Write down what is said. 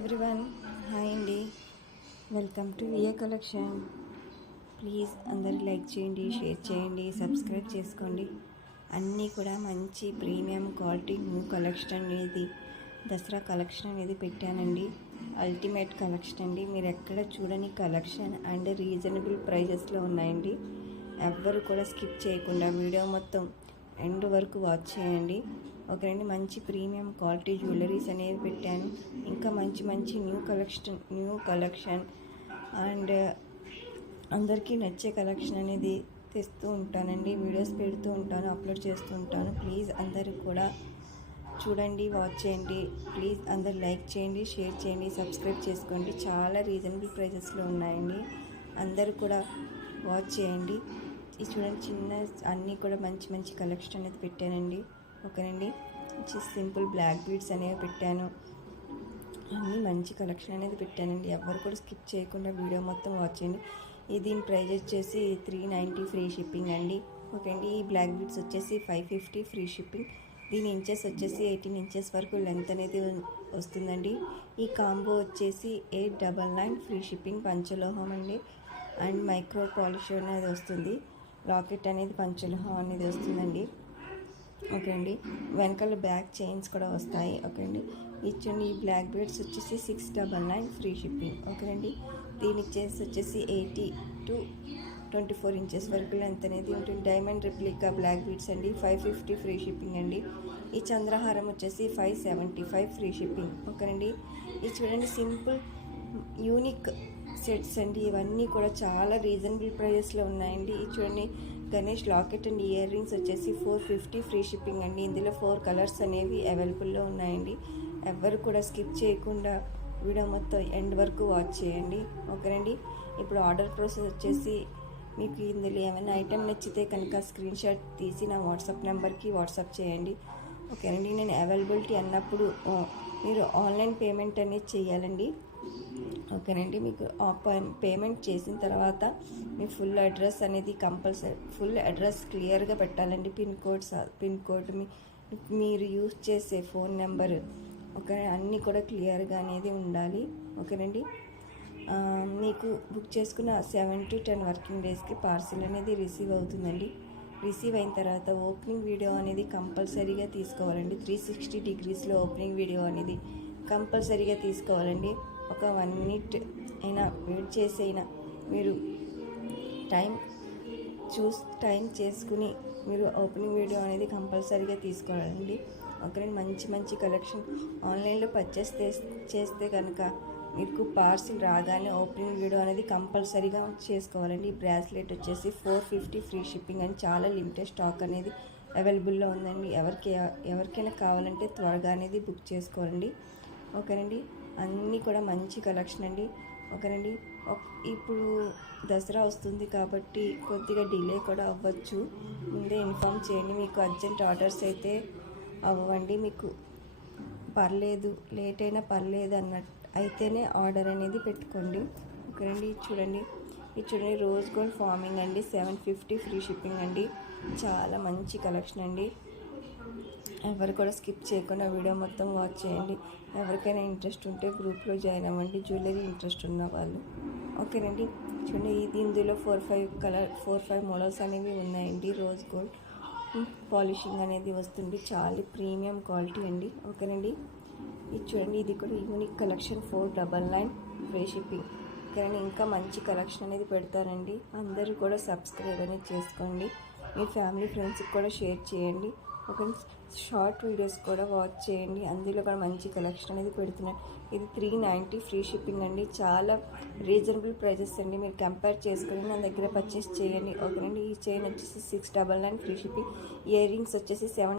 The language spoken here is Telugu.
ఎవ్రీవన్, హాయ్ అండి. Welcome to VA collection. Please అందరూ లైక్ చేయండి, షేర్ చేయండి, సబ్స్క్రైబ్ చేసుకోండి. అన్నీ కూడా మంచి ప్రీమియం క్వాలిటీ న్యూ కలెక్షన్ అనేది దసరా కలెక్షన్ అనేది పెట్టానండి. అల్టిమేట్ కలెక్షన్ అండి. మీరు ఎక్కడ చూడని కలెక్షన్ అండ్ రీజనబుల్ ప్రైజెస్లో ఉన్నాయండి. ఎవ్వరు కూడా స్కిప్ చేయకుండా వీడియో మొత్తం ఎండ్ వరకు వాచ్ చేయండి. ఓకేనండి. మంచి ప్రీమియం క్వాలిటీ జ్యువెలరీస్ అనేవి పెట్టాను. ఇంకా మంచి మంచి న్యూ కలెక్షన్ అండ్ అందరికీ నచ్చే కలెక్షన్ అనేది తెస్తూ ఉంటానండి. వీడియోస్ పెడుతూ ఉంటాను, అప్లోడ్ చేస్తూ ఉంటాను. ప్లీజ్ అందరూ కూడా చూడండి, వాచ్ చేయండి. ప్లీజ్ అందరు లైక్ చేయండి, షేర్ చేయండి, సబ్స్క్రైబ్ చేసుకోండి. చాలా రీజనబుల్ ప్రైజెస్లో ఉన్నాయండి. అందరూ కూడా వాచ్ చేయండి. ఇది చూడండి, చిన్న అన్నీ కూడా మంచి మంచి కలెక్షన్ అనేది పెట్టానండి. ఓకేనండి. సింపుల్ బ్లాక్ బీడ్స్ అనేవి పెట్టాను. అన్నీ మంచి కలెక్షన్ అనేది పెట్టానండి. ఎవరు కూడా స్కిప్ చేయకుండా వీడియో మొత్తం వాచ్ చేయండి. దీని ప్రైజ్ వచ్చేసి 390 ఫ్రీ షిప్పింగ్ అండి. ఓకే అండి. ఈ బ్లాక్ బీడ్స్ వచ్చేసి 550 ఫ్రీ షిప్పింగ్. దీని ఇంచెస్ వచ్చేసి 18 ఇంచెస్ వరకు లెంత్ అనేది వస్తుందండి. ఈ కాంబో వచ్చేసి 899 ఫ్రీ షిప్పింగ్. పంచలోహం అండి అండ్ మైక్రో పాలిష్ అనేది వస్తుంది. లాకెట్ అనేది పంచలోహం అనేది వస్తుందండి. ఓకే అండి. వెనకాల బ్యాక్ చైన్స్ కూడా వస్తాయి. ఓకే అండి. ఇచ్చండి. ఈ బ్లాక్ బీడ్స్ వచ్చేసి 699 ఫ్రీ షిప్పింగ్. ఓకే అండి. దీని ఇచ్చేసి వచ్చేసి 80 to 24 ఇంచెస్ వరకు లెంత్ అనేది ఉంటుంది. డైమండ్ రిప్లికా బ్లాక్ బీడ్స్ అండి. 550 ఫ్రీ షిప్పింగ్ అండి. ఈ చంద్రహారం వచ్చేసి 575 ఫ్రీ షిప్పింగ్. ఓకేనండి. ఇది చూడండి, సింపుల్ యూనిక్ సెట్స్ అండి. ఇవన్నీ కూడా చాలా రీజనబుల్ ప్రైజెస్లో ఉన్నాయండి. ఇది చూడండి, Ganesh locket and ear rings వచ్చేసి 450 ఫ్రీ షిప్పింగ్ అండి. ఇందులో 4 కలర్స్ అనేవి అవైలబుల్లో ఉన్నాయండి. ఎవ్వరు కూడా స్కిప్ చేయకుండా వీడియో మొత్తం ఎండ్ వరకు వాచ్ చేయండి. ఓకేనండి. ఇప్పుడు ఆర్డర్ ప్రాసెస్ వచ్చేసి మీకు ఇందులో ఏమైనా ఐటెం నచ్చితే కనుక స్క్రీన్ షాట్ తీసి నా వాట్సాప్ నెంబర్కి వాట్సాప్ చేయండి. ఓకేనండి. నేను అవైలబిలిటీ అన్నప్పుడు మీరు ఆన్లైన్ పేమెంట్ అనేది చేయాలండి. ఓకేనండి. మీకు పేమెంట్ చేసిన తర్వాత మీ ఫుల్ అడ్రస్ అనేది కంపల్సరీ ఫుల్ అడ్రస్ క్లియర్గా పెట్టాలండి. పిన్ కోడ్ మీరు యూజ్ చేసే ఫోన్ నెంబర్ ఓకే అన్నీ కూడా క్లియర్గా అనేది ఉండాలి. ఓకేనండి. మీకు బుక్ చేసుకున్న 7 to 10 వర్కింగ్ డేస్కి పార్సిల్ అనేది రిసీవ్ అవుతుందండి. రిసీవ్ అయిన తర్వాత ఓపెనింగ్ వీడియో అనేది కంపల్సరీగా తీసుకోవాలండి. 360 degreesలో ఓపెనింగ్ వీడియో అనేది కంపల్సరీగా తీసుకోవాలండి. ఒక 1 minute అయినా వెయిట్ చేసి అయినా మీరు టైం చేసుకుని మీరు ఓపెనింగ్ వీడియో అనేది కంపల్సరీగా తీసుకోవాలండి. ఓకే. మంచి మంచి కలెక్షన్ ఆన్లైన్లో పర్చేస్ చేస్తే కనుక మీకు పార్సిల్ రాగానే ఓపెనింగ్ వీడియో అనేది కంపల్సరీగా చేసుకోవాలండి. ఈ బ్రాస్లెట్ వచ్చేసి 450 ఫ్రీ షిప్పింగ్ అని చాలా లిమిటెడ్ స్టాక్ అనేది అవైలబుల్లో ఉందండి. ఎవరికైనా కావాలంటే త్వరగా అనేది బుక్ చేసుకోవాలండి. ఓకేనండి. అన్నీ కూడా మంచి కలెక్షన్ అండి. ఓకేనండి. ఇప్పుడు దసరా వస్తుంది కాబట్టి కొద్దిగా డిలే కూడా అవ్వచ్చు. ముందే ఇన్ఫామ్ చేయండి. మీకు అర్జెంట్ ఆర్డర్స్ అయితే అవ్వండి. మీకు పర్లేదు, లేట్ అయినా పర్లేదు అయితేనే ఆర్డర్ అనేది పెట్టుకోండి. ఓకేనండి. ఇది చూడండి రోజ్ గోల్డ్ ఫార్మింగ్ అండి. 750 ఫ్రీ షిప్పింగ్ అండి. చాలా మంచి కలెక్షన్ అండి. ఎవరు కూడా స్కిప్ చేయకుండా వీడియో మొత్తం వాచ్ చేయండి. ఎవరికైనా ఇంట్రెస్ట్ ఉంటే గ్రూప్లో జాయిన్ అవ్వండి, జ్యువెలరీ ఇంట్రెస్ట్ ఉన్న వాళ్ళు. ఓకేనండి. చూడండి, ఇందులో 4-5 మోడల్స్ అనేవి ఉన్నాయండి. రోజ్ గోల్డ్ పాలిషింగ్ అనేది వస్తుంది. చాలా ప్రీమియం క్వాలిటీ అండి. ఓకేనండి. ఇది చూడండి, ఇది కూడా యూనిక్ కలెక్షన్ 499 ఫ్రీ షిప్పింగ్. ఓకేనండి. ఇంకా మంచి కలెక్షన్ అనేది పెడతారండి. అందరూ కూడా సబ్స్క్రైబ్ అనేది చేసుకోండి. మీ ఫ్యామిలీ ఫ్రెండ్స్కి కూడా షేర్ చేయండి. ఒక షార్ట్ వీడియోస్ కూడా వాచ్ చేయండి. అందులో కూడా మంచి కలెక్షన్ అనేది పెడుతున్నాను. ఇది 390 ఫ్రీ షిప్పింగ్ అండి. చాలా రీజనబుల్ ప్రైజెస్ అండి. మీరు కంపేర్ చేసుకుని నా దగ్గర పర్చేస్ చేయండి. ఓకేనండి. ఈ చైన్ వచ్చేసి 699 ఫ్రీ షిప్పింగ్. ఇయర్ రింగ్స్ వచ్చేసి 7